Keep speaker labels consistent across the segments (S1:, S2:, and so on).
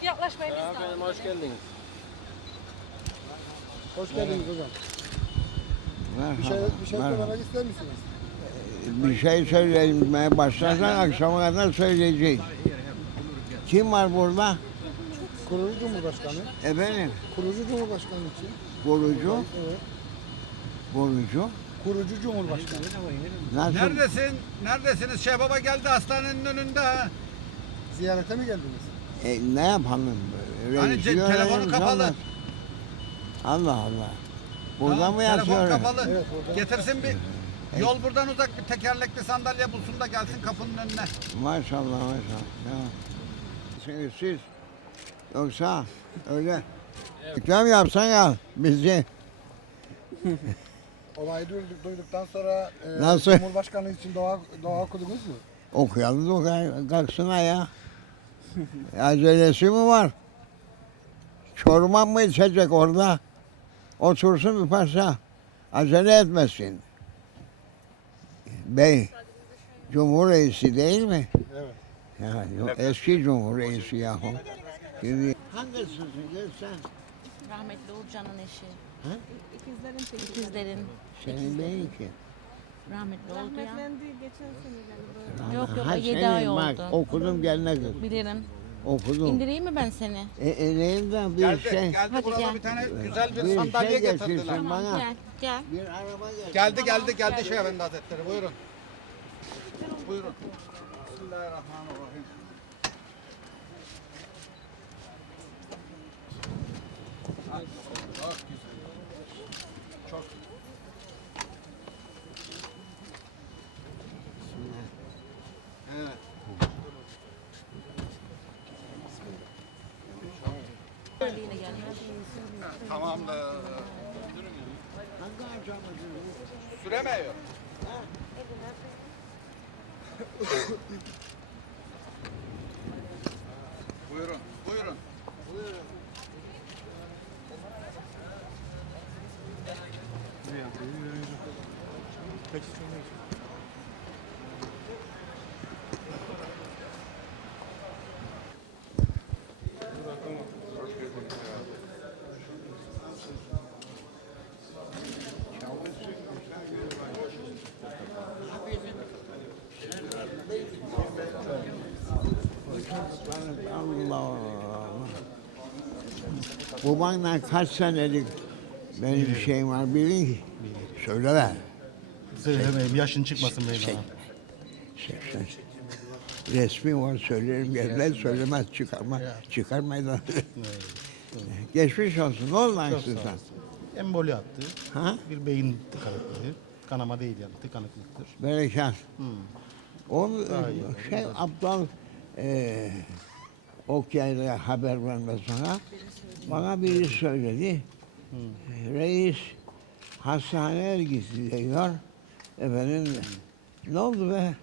S1: Yaklaşmayın biz de.
S2: Efendim hoş geldiniz.
S3: Hoş geldiniz hocam. Bir şey söylemek ister misiniz?
S4: Bir şey söylemeye başlarsan akşama kadar söyleyeceğiz. Kim var burada?
S3: Kurucu Cumhurbaşkanı.
S4: Efendim?
S3: Kurucu Cumhurbaşkanı için.
S4: Korucu.
S3: Evet.
S4: Korucu.
S3: Kurucu Cumhurbaşkanı.
S4: Nasıl?
S5: Neredesin? Neredesiniz? Şeyh Baba geldi hastanenin önünde. ha.
S3: Ziyarete mi geldiniz?
S4: Ne yapalım?
S5: Hani
S4: Reisi
S5: telefonu
S4: öğreniriz
S5: kapalı.
S4: Allah Allah. Burada
S5: Tamam,
S4: mı
S5: telefon
S4: yatıyor?
S5: kapalı.
S3: Evet, burada.
S5: Getirsin bir. Yol buradan uzak bir tekerlekli sandalye bulsun da gelsin kapının önüne.
S4: Maşallah maşallah. Tamam. Siz yoksa öyle reklam yapsan al bizi.
S3: Olayı duyduktan sonra
S4: Nasıl?
S3: Cumhurbaşkanı için dua okudunuz mu?
S4: Okuyalım da kalksın ayağa. Acelesi mi var? Çorman mı içecek orada? Otursun bir parça. Acele etmesin. Bey, Cumhur Reisi değil mi?
S3: Evet.
S4: Ya, eski Cumhur Reisi yahu. Şimdi... Hangisisin sen?
S1: Rahmetli Uğurcan'ın eşi.
S4: Ha?
S1: İkizlerin.
S4: Senin değil ki.
S1: Rahmetli oldu ya.
S6: Rahmetlendi geçen sene galiba.
S1: Yok yok
S4: Ha,
S1: 7
S4: senin,
S1: ay
S4: bak,
S1: oldu.
S4: okudum gelene kadar.
S1: Bilirim.
S4: Okudum.
S1: İndireyim mi ben seni?
S4: Elimden bir
S5: Geldi,
S4: şey.
S5: geldi
S1: Hadi
S5: burada
S1: gel.
S5: bir tane güzel bir
S4: Bir
S5: sandalye
S4: şey
S5: getirdiler.
S4: getirsin bana.
S1: Gel gel.
S4: Bir araba getir.
S5: Geldi Şeyh Efendi Hazretleri. Buyurun. Buyurun. Bismillahirrahmanirrahim. Çok güzel. Çok. Evet.
S1: Haliyle gelmiş.
S5: Tamamdır.
S4: Hangi aşamasın?
S5: Süremiyor. Buyurun, buyurun.
S4: Allah Allah. Babanla kaç senelik benim şeyim var bilin ki. Söyle ver.
S7: Söylemeyeyim, yaşın çıkmasın
S4: Şey,
S7: meydana.
S4: 80. Resmi var söylerim gelmez söylemez çıkar meydana. Geçmiş olsun. Ne oldu
S7: Çok sağ
S4: aksızdan?
S7: olasın. Emboli attı.
S4: Ha?
S7: Bir beyin tıkanıklığı. Kanama değil yani tıkanıklıktır.
S4: Berekat. O
S7: Daha iyi.
S4: şey aptal Okyay'la haber vermez bana. Bana biri söyledi. Reis hastaneye gitti diyor. Efendim ne oldu be?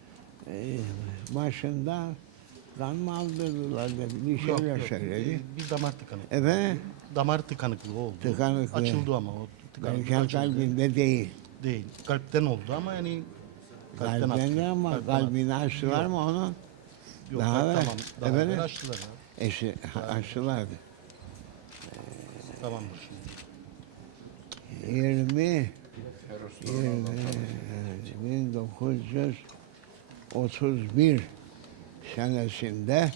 S4: Başında kan mı aldırdılar dedi. Bir şeyler söyledi.
S7: Bir damar tıkanıklığı.
S4: Efendim
S7: Damar tıkanıklığı oldu.
S4: Tıkanıklığı.
S7: Açıldı ama o tıkanıklık
S4: berekat
S7: açıldı.
S4: kalbinde değil.
S7: Değil. Kalpten oldu ama yani
S4: Kalbinde
S7: attı.
S4: ama
S7: Kalpten attı.
S4: kalbini açtılar mı onun?
S7: Yok,
S4: Daha ver.
S7: tamam. Daha
S4: Efendim?
S7: evvel açtılar ya.
S4: Açtılardı.
S7: Tamamdır şimdi.
S4: 20 1931 senesinde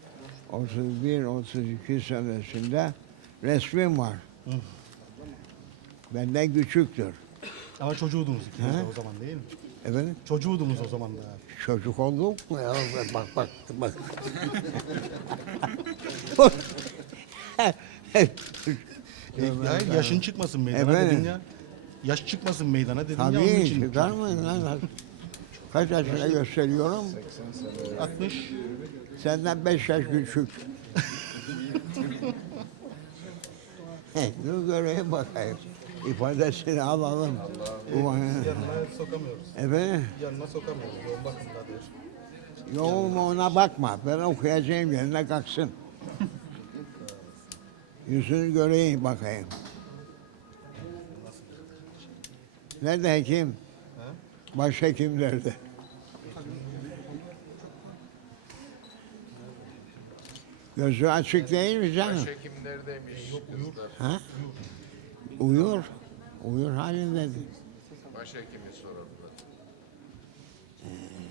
S4: 31-32 senesinde resmim var. Benden küçüktür.
S7: Ama çocuğudunuz ikiniz de
S4: He?
S7: o zaman değil mi?
S4: Efendim?
S7: Çocuğudunuz o zaman da.
S4: Çocuk olduk mu ya? Bak.
S7: Hayır, yaşın çıkmasın meydana
S4: Efendim?
S7: dedin ya. Yaş çıkmasın meydana dedin ya onun
S4: Tabii
S7: için.
S4: çıkar mı lan? Kaç yaşına gösteriyorum?
S7: 60.
S4: Senden 5 yaş küçük. Dur göreyim bakayım. İfadesini alalım.
S7: Yanına sokamıyoruz.
S4: Efendim?
S7: Yanına sokamıyoruz. Yoğun bakımdadır.
S4: Yoğun mu ona bakma. Ben okuyacağım yerine kalksın. Yüzünü göreyim bakayım. Nerede hekim? Başhekim nerede? Gözü açık değil mi canım?
S2: Başhekim neredeymiş kızlar?
S4: Ha? Uyur. Uyur halindedir.
S2: Başhekimi sorardılar.